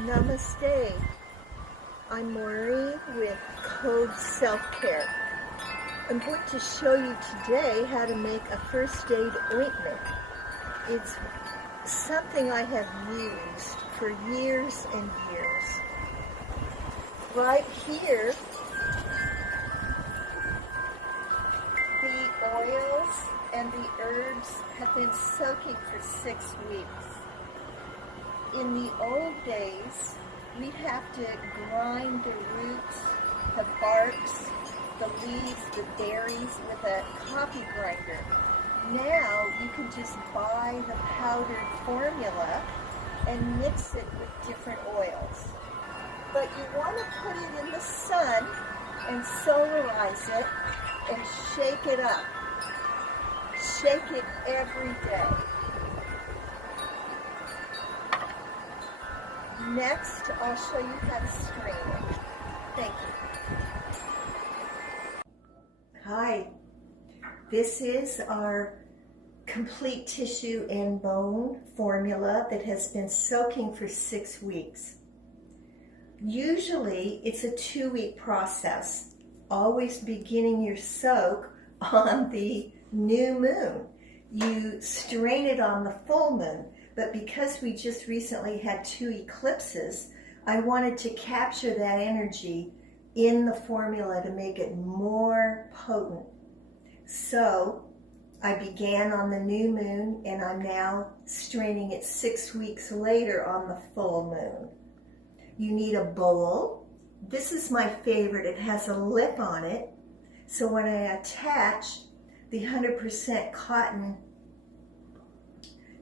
Namaste. I'm Maureen with Code Self-Care. I'm going to show you today how to make a first aid ointment. It's something I have used for years and years. Right here, the oils and the herbs have been soaking for 6 weeks. In the old days, we'd have to grind the roots, the barks, the leaves, the berries with a coffee grinder. Now you can just buy the powdered formula and mix it with different oils. But you want to put it in the sun and solarize it and shake it up. Shake it every day. Next, I'll show you how to strain it. Thank you. Hi, this is our complete tissue and bone formula that has been soaking for 6 weeks. Usually, it's a 2-week process, always beginning your soak on the new moon. You strain it on the full moon. But because we just recently had 2 eclipses, I wanted to capture that energy in the formula to make it more potent. So I began on the new moon and I'm now straining it 6 weeks later on the full moon. You need a bowl. This is my favorite. It has a lip on it. So when I attach the 100% cotton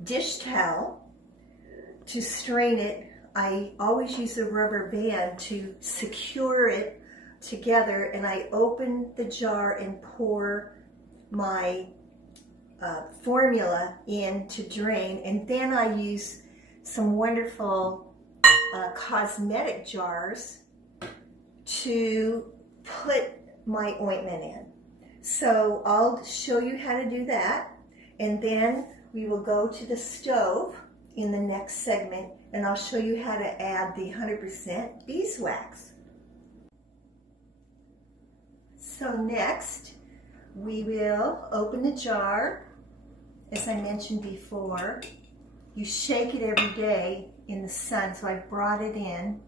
dish towel to strain it, I always use a rubber band to secure it together, and I open the jar and pour my formula in to drain, and then I use some wonderful cosmetic jars to put my ointment in. So I'll show you how to do that, and then we will go to the stove in the next segment, and I'll show you how to add the 100% beeswax. So next, we will open the jar. As I mentioned before, you shake it every day in the sun, so I brought it in.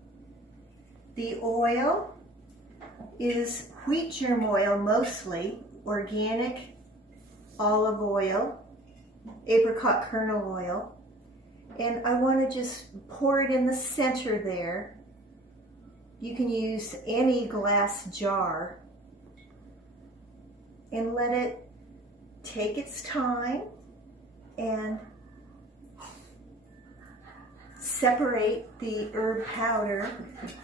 The oil is wheat germ oil mostly, organic olive oil, apricot kernel oil, and I want to just pour it in the center there. You can use any glass jar and let it take its time and separate the herb powder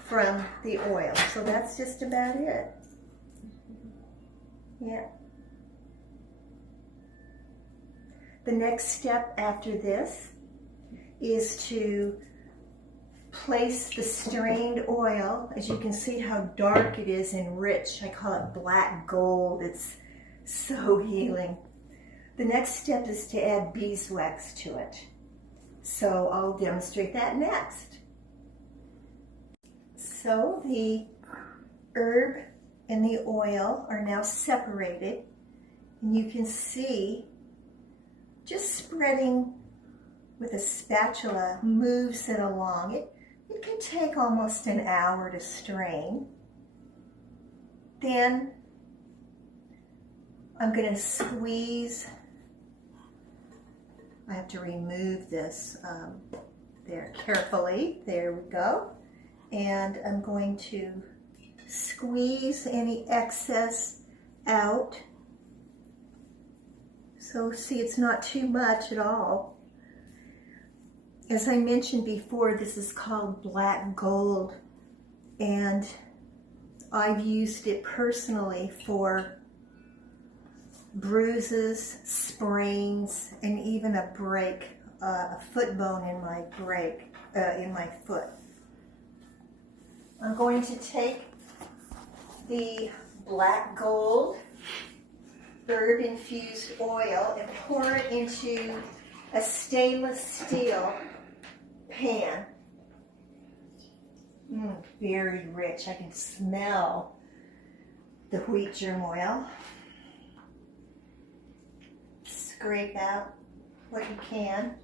from the oil. So that's just about it. Yeah. The next step after this is to place the strained oil. As you can see how dark it is and rich. I call it black gold. It's so healing. The next step is to add beeswax to it. So I'll demonstrate that next. So the herb and the oil are now separated, and you can see just spreading with a spatula moves it along. It can take almost an hour to strain. Then I'm going to squeeze. I have to remove this there carefully. There we go. And I'm going to squeeze any excess out. So see, it's not too much at all. As I mentioned before, this is called black gold, and I've used it personally for bruises, sprains, and even a break, a foot bone in my foot. I'm going to take the black gold herb infused oil and pour it into a stainless steel pan. Very rich. I can smell the wheat germ oil. Scrape out what you can.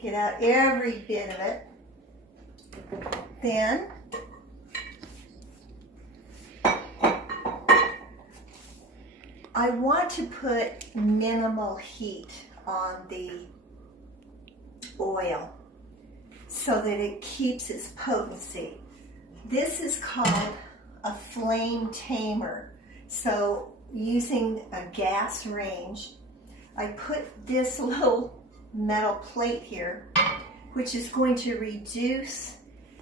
Get out every bit of it. Then I want to put minimal heat on the oil so that it keeps its potency. This is called a flame tamer. So using a gas range, I put this little metal plate here, which is going to reduce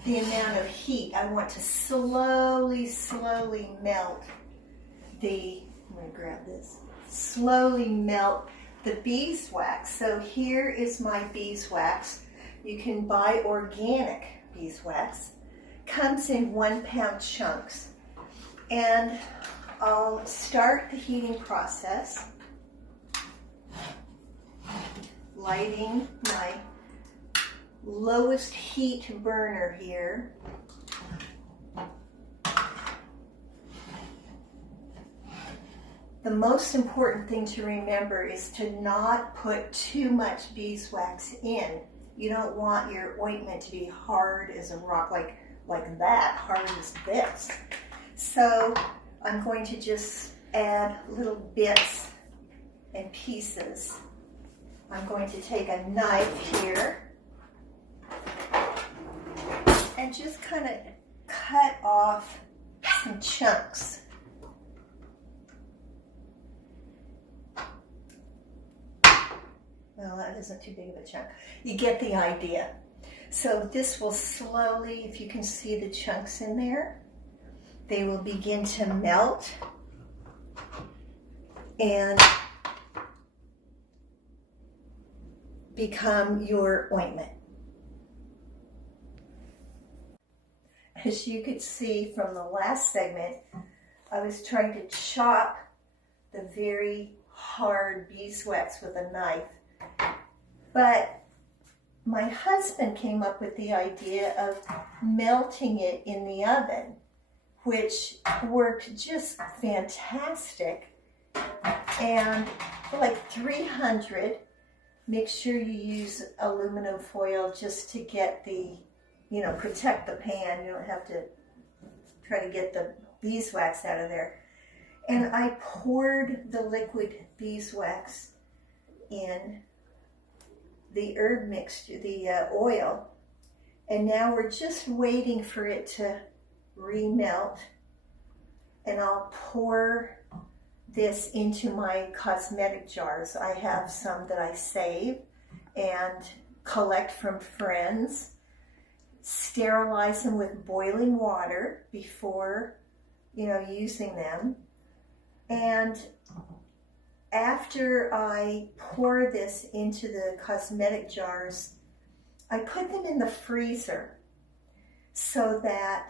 the amount of heat. I want to slowly melt the, I'm going to grab this, slowly melt the beeswax. So here is my beeswax. You can buy organic beeswax. Comes in 1 pound chunks. And I'll start the heating process, lighting my lowest heat burner here. The most important thing to remember is to not put too much beeswax in. You don't want your ointment to be hard as a rock, like that, hard as this. So I'm going to just add little bits and pieces. I'm going to take a knife here and just kind of cut off some chunks. Well, that isn't too big of a chunk. You get the idea. So this will slowly, if you can see the chunks in there, they will begin to melt and become your ointment. As you could see from the last segment, I was trying to chop the very hard beeswax with a knife. But my husband came up with the idea of melting it in the oven, which worked just fantastic. And for like 300, make sure you use aluminum foil just to get the, protect the pan. You don't have to try to get the beeswax out of there. And I poured the liquid beeswax in the herb mixture, the oil, and now we're just waiting for it to remelt, and I'll pour this into my cosmetic jars. I have some that I save and collect from friends, sterilize them with boiling water before, using them, and after I pour this into the cosmetic jars, I put them in the freezer so that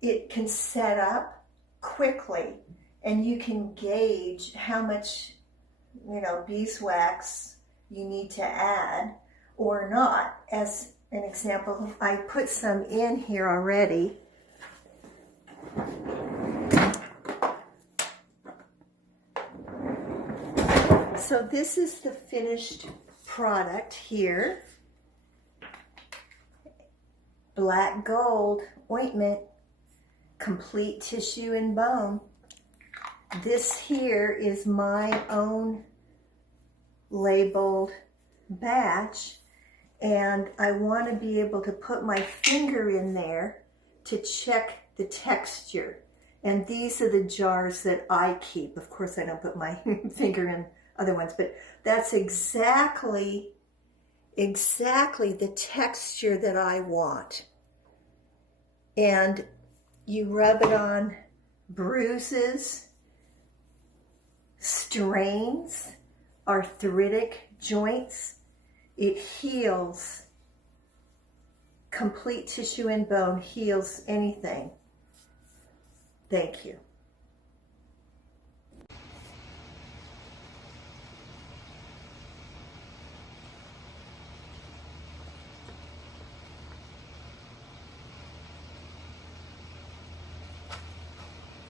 it can set up quickly and you can gauge how much, beeswax you need to add or not. As an example, I put some in here already. So this is the finished product here. Black Gold Ointment, Complete Tissue and Bone. This here is my own labeled batch, and I want to be able to put my finger in there to check the texture. And these are the jars that I keep. Of course, I don't put my finger in other ones, but that's exactly the texture that I want. And you rub it on bruises, strains, arthritic joints. It heals. Complete Tissue and Bone heals anything. Thank you.